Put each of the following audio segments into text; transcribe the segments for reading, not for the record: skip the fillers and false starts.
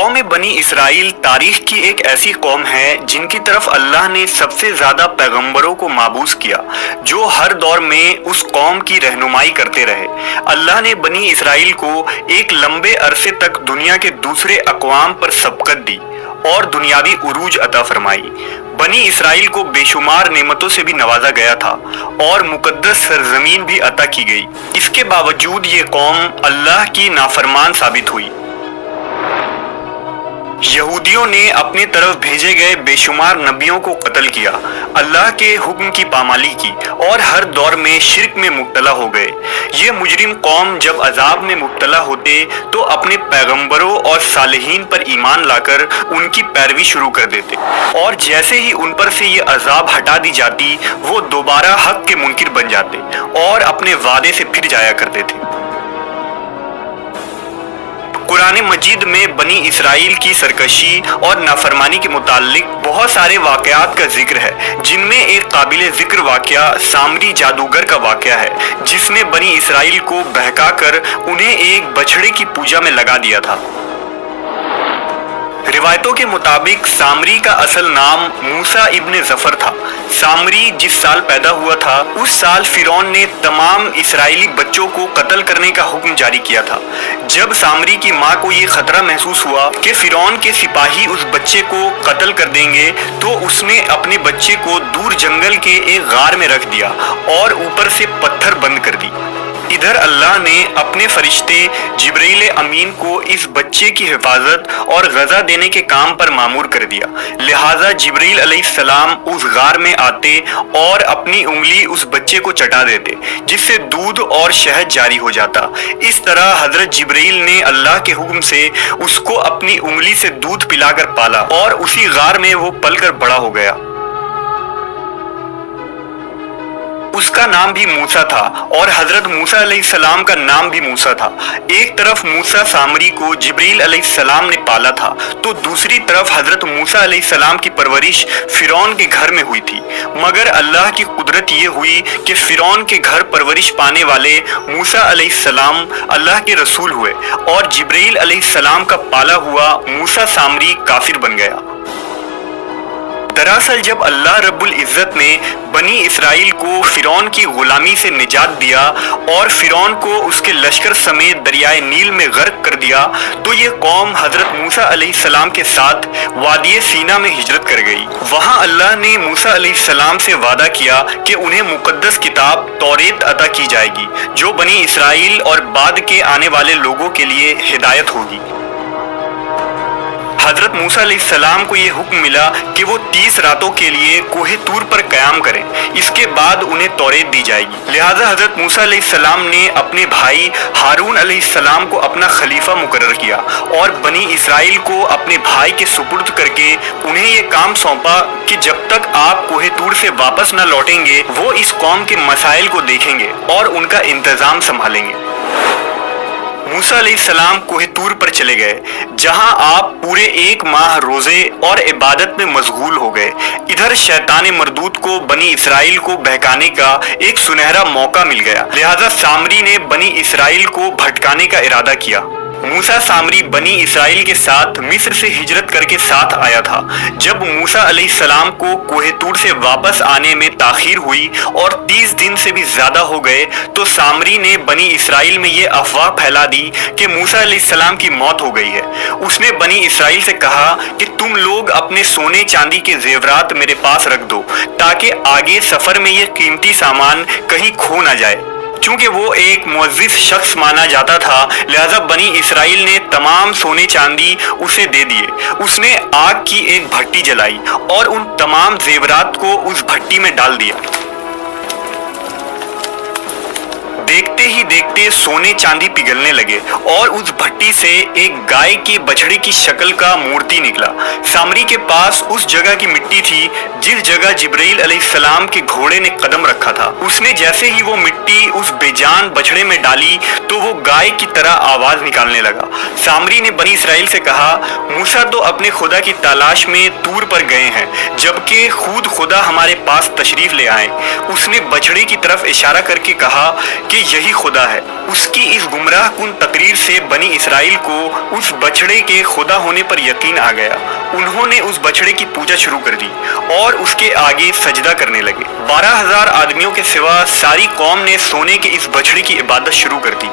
कौम बनी इसराइल तारीख की एक ऐसी कौम है जिनकी तरफ अल्लाह ने सबसे ज्यादा पैगंबरों को माबूस किया, जो हर दौर में उस कौम की रहनुमाई करते रहे। अल्लाह ने बनी इसराइल को एक लंबे अरसे तक दुनिया के दूसरे अक़वाम पर सबकत दी और दुनियावी उरूज अता फरमाई। बनी इसराइल को बेशुमार नेमतों से भी नवाजा गया था और मुकद्दस सरजमीन भी अता की गई। इसके बावजूद ये कौम अल्लाह की नाफरमान साबित हुई। यहूदियों ने अपनी तरफ भेजे गए बेशुमार नबियों को कत्ल किया, अल्लाह के हुक्म की पामाली की और हर दौर में शिर्क में मुब्तला हो गए। ये मुजरिम कौम जब अजाब में मुब्तला होते तो अपने पैगंबरों और सालिहीन पर ईमान लाकर उनकी पैरवी शुरू कर देते, और जैसे ही उन पर से ये अजाब हटा दी जाती वो दोबारा हक के मुनकिर बन जाते और अपने वादे से फिर जाया करते थे। कुरान मजीद में बनी इसराइल की सरकशी और नाफरमानी के मुताल्लिक बहुत सारे वाक़यात का जिक्र है, जिनमें एक काबिल जिक्र वाक़या सामरी जादूगर का वाक़या है, जिसने बनी इसराइल को बहकाकर उन्हें एक बछड़े की पूजा में लगा दिया था। रिवायतों के मुताबिक सामरी का असल नाम मूसा इब्न जफर था। सामरी जिस साल पैदा हुआ था उस साल फिरौन ने तमाम इस्राएली बच्चों को कत्ल करने का हुक्म जारी किया था। जब सामरी की मां को ये खतरा महसूस हुआ कि फिरौन के सिपाही उस बच्चे को कत्ल कर देंगे, तो उसने अपने बच्चे को दूर जंगल के एक गार में रख दिया और ऊपर से पत्थर बंद कर दी। इधर अल्लाह ने अपने फरिश्ते जिब्रील अमीन को इस बच्चे की हिफाजत और गज़ा देने के काम पर मामूर कर दिया। लिहाजा जिब्रील अलैहिस्सलाम उस गार में आते और अपनी उंगली उस बच्चे को चटा देते, जिससे दूध और शहद जारी हो जाता। इस तरह हजरत जिब्रील ने अल्लाह के हुक्म से उसको अपनी उंगली से दूध पिलाकर पाला और उसी गार में वो पलकर बड़ा हो गया। उसका नाम भी मूसा था और हजरत मूसा अलैहिस्सलाम का नाम भी मूसा था। एक तरफ मूसा सामरी को जिब्रील अलैहिस्सलाम ने पाला था, तो दूसरी तरफ हजरत मूसा अलैहिस्सलाम की परवरिश फिरौन के घर में हुई थी। मगर अल्लाह की कुदरत ये हुई कि फिरौन के घर परवरिश पाने वाले मूसा अलैहिस्सलाम अल्लाह के रसूल हुए और जिब्रील अलैहिस्सलाम का पाला हुआ मूसा सामरी काफिर बन गया। दरअसल जब अल्लाह रब्बुल इज़्ज़त ने बनी इसराइल को फिरौन की गुलामी से निजात दिया और फिरौन को उसके लश्कर समेत दरियाए नील में गर्क कर दिया, तो ये कौम हजरत मूसा अलैहिस्सलाम के साथ वादिये सीना में हिजरत कर गई। वहाँ अल्लाह ने मूसा अलैहिस्सलाम से वादा किया कि उन्हें मुकद्दस किताब तौरेत अता की जाएगी, जो बनी इसराइल और बाद के आने वाले लोगों के लिए हिदायत होगी। हजरत मूसा अलैहिस्सलाम को ये हुक्म मिला कि वो 30 रातों के लिए कोहे तूर पर क़याम करें, इसके बाद उन्हें तौरेत दी जाएगी। लिहाजा हजरत मूसा अलैहिस्सलाम ने अपने भाई हारून अलैहिस्सलाम को अपना खलीफा मुकर्रर किया और बनी इसराइल को अपने भाई के सुपुर्द करके उन्हें ये काम सौंपा कि जब तक आप कोहे तूर से वापस न लौटेंगे वो इस कौम के मसाइल को देखेंगे और उनका इंतजाम संभालेंगे। मूसा अलैहिस्सलाम कोहे तूर पर चले गए, जहां आप पूरे 1 माह रोजे और इबादत में मशगूल हो गए। इधर शैतान मरदूद को बनी इसराइल को बहकाने का एक सुनहरा मौका मिल गया। लिहाजा सामरी ने बनी इसराइल को भटकाने का इरादा किया। मूसा सामरी बनी इसराइल के साथ मिस्र से हिजरत करके साथ आया था। जब मूसा अलैहिस्सलाम को कोहे तूर से वापस आने में ताखीर हुई और 30 दिन से भी ज्यादा हो गए, तो सामरी ने बनी इसराइल में ये अफवाह फैला दी कि मूसा अलैहिस्सलाम की मौत हो गई है। उसने बनी इसराइल से कहा कि तुम लोग अपने सोने चांदी के जेवरात मेरे पास रख दो, ताकि आगे सफर में ये कीमती सामान कहीं खो ना जाए। चूंकि वो एक मुअज़्ज़िज़ शख्स माना जाता था, लिहाजा बनी इसराइल ने तमाम सोने चांदी उसे दे दिए। उसने आग की एक भट्टी जलाई और उन तमाम जेवरात को उस भट्टी में डाल दिया। देखते ही देखते सोने चांदी पिघलने लगे और उस भट्टी से एक गाय के बछड़े की शक्ल का मूर्ति निकला। सामरी के पास उस जगह की मिट्टी थी जिस जगह जिब्रील अलैहिस्सलाम के घोड़े ने कदम रखा था। उसने जैसे ही वो मिट्टी उस बेजान बछड़े में डाली तो वो गाय की तरह आवाज निकालने लगा। सामरी ने बनी इसराइल से कहा, मूसा तो अपने खुदा की तलाश में तूर पर गए हैं, जबकि खुद खुदा हमारे पास तशरीफ ले आए। उसने बछड़े की तरफ इशारा करके कहा कि کہ یہی خدا ہے۔ اس کی اس گمراہ کن تقریر سے بنی اسرائیل کو اس بچڑے کے خدا ہونے پر یقین آ گیا۔ انہوں نے اس بچڑے کی پوجا شروع کر دی اور اس کے آگے سجدہ کرنے لگے۔ 12,000 آدمیوں کے سوا ساری قوم نے سونے کے اس بچڑے کی عبادت شروع کر دی۔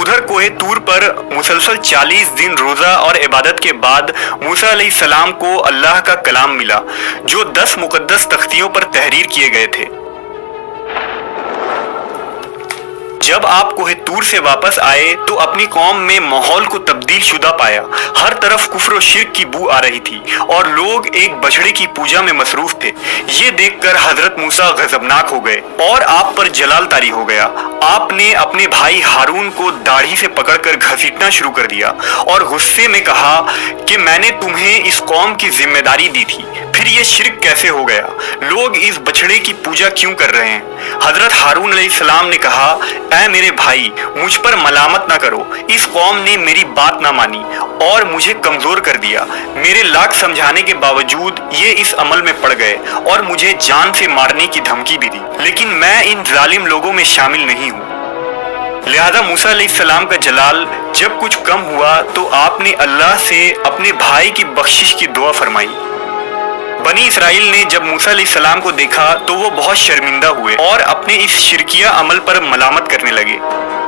ادھر کوہ طور پر مسلسل 40 دن روزہ اور عبادت کے بعد موسیٰ علیہ السلام کو اللہ کا کلام ملا جو 10 مقدس تختیوں پر تحریر کیے گئے تھے۔ جب آپ کوہ طور سے واپس آئے تو اپنی قوم میں ماحول کو تبدیل شدہ پایا۔ ہر طرف کفر و شرک کی بو آ رہی تھی اور لوگ ایک بچڑے کی پوجا میں مصروف تھے۔ یہ دیکھ کر حضرت موسیٰ غضبناک ہو گئے اور آپ پر جلال طاری ہو گیا۔ آپ نے اپنے بھائی ہارون کو داڑھی سے پکڑ کر گھسیٹنا شروع کر دیا اور غصے میں کہا کہ میں نے تمہیں اس قوم کی ذمہ داری دی تھی، پھر یہ شرک کیسے ہو گیا؟ لوگ اس بچڑے کی پوجا کیوں کر رہے ہیں؟ حضرت ہارون علیہ السلام نے کہا، اے میرے بھائی، مجھ پر ملامت نہ کرو۔ اس قوم نے میری بات نہ مانی اور مجھے کمزور کر دیا۔ میرے لاکھ سمجھانے کے باوجود یہ اس عمل میں پڑ گئے اور مجھے جان سے مارنے کی دھمکی بھی دی، لیکن میں ان ظالم لوگوں میں شامل نہیں ہوں۔ لہذا موسیٰ علیہ السلام کا جلال جب کچھ کم ہوا تو آپ نے اللہ سے اپنے بھائی کی بخشش کی دعا فرمائی۔ بنی اسرائیل نے جب موسیٰ علیہ السلام کو دیکھا تو وہ بہت شرمندہ ہوئے اور اپنے اس شرکیہ عمل پر ملامت کرنے لگے۔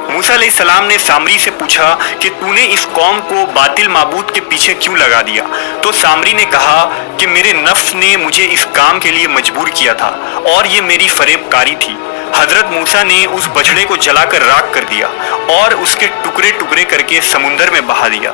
موسیٰ علیہ السلام نے سامری سے پوچھا کہ تو نے اس قوم کو باطل معبود کے پیچھے کیوں لگا دیا؟ تو سامری نے کہا کہ میرے نفس نے مجھے اس کام کے لیے مجبور کیا تھا اور یہ میری فریب کاری تھی۔ حضرت موسیٰ نے اس بچڑے کو جلا کر راکھ کر دیا اور اس کے ٹکڑے ٹکڑے کر کے سمندر میں بہا دیا۔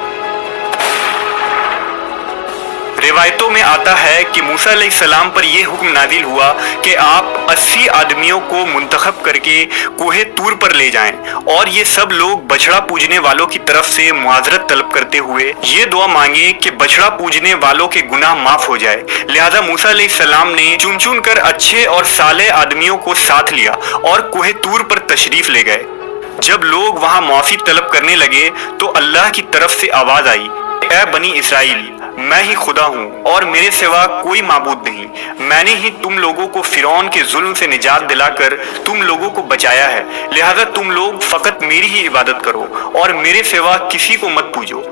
روایتوں میں آتا ہے کہ موسیٰ علیہ السلام پر یہ حکم نازل ہوا کہ آپ 80 آدمیوں کو منتخب کر کے کوہ طور پر لے جائیں اور یہ سب لوگ بچڑا پوجنے والوں کی طرف سے معذرت طلب کرتے ہوئے یہ دعا مانگے کہ بچڑا پوجنے والوں کے گناہ معاف ہو جائے۔ لہذا موسیٰ علیہ السلام نے چن چن کر اچھے اور صالح آدمیوں کو ساتھ لیا اور کوہ طور پر تشریف لے گئے۔ جب لوگ وہاں معافی طلب کرنے لگے تو اللہ کی طرف سے آواز آئی، اے بنی اسرائیل، میں ہی خدا ہوں اور میرے سوا کوئی معبود نہیں۔ میں نے ہی تم لوگوں کو فرعون کے ظلم سے نجات دلا کر تم لوگوں کو بچایا ہے، لہذا تم لوگ فقط میری ہی عبادت کرو اور میرے سوا کسی کو مت پوجو۔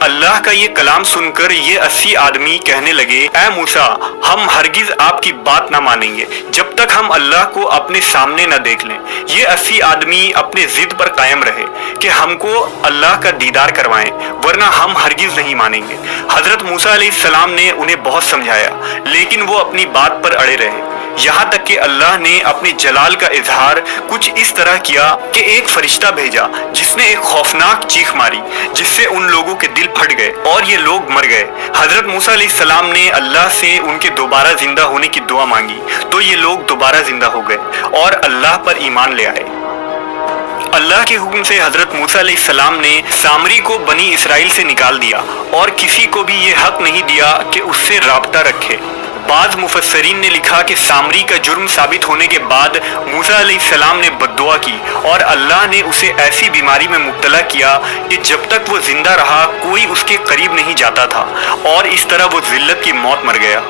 اللہ کا یہ کلام سن کر یہ 80 آدمی کہنے لگے، اے موسیٰ، ہم ہرگز آپ کی بات نہ مانیں گے جب تک ہم اللہ کو اپنے سامنے نہ دیکھ لیں۔ یہ 80 آدمی اپنے ضد پر قائم رہے کہ ہم کو اللہ کا دیدار کروائیں ورنہ ہم ہرگز نہیں مانیں گے۔ حضرت موسیٰ علیہ السلام نے انہیں بہت سمجھایا لیکن وہ اپنی بات پر اڑے رہے، یہاں تک کہ اللہ نے اپنے جلال کا اظہار کچھ اس طرح کیا کہ ایک فرشتہ بھیجا جس نے ایک خوفناک چیخ ماری جس سے ان لوگوں کے دل پھٹ گئے اور یہ لوگ مر گئے۔ حضرت موسیٰ علیہ السلام نے اللہ سے ان کے دوبارہ زندہ ہونے کی دعا مانگی تو یہ لوگ دوبارہ زندہ ہو گئے اور اللہ پر ایمان لے آئے۔ اللہ کے حکم سے حضرت موسیٰ علیہ السلام نے سامری کو بنی اسرائیل سے نکال دیا اور کسی کو بھی یہ حق نہیں دیا کہ اس سے رابطہ رکھے۔ بعض مفسرین نے لکھا کہ سامری کا جرم ثابت ہونے کے بعد موسیٰ علیہ السلام نے بددعا کی اور اللہ نے اسے ایسی بیماری میں مبتلا کیا کہ جب تک وہ زندہ رہا کوئی اس کے قریب نہیں جاتا تھا اور اس طرح وہ ذلت کی موت مر گیا۔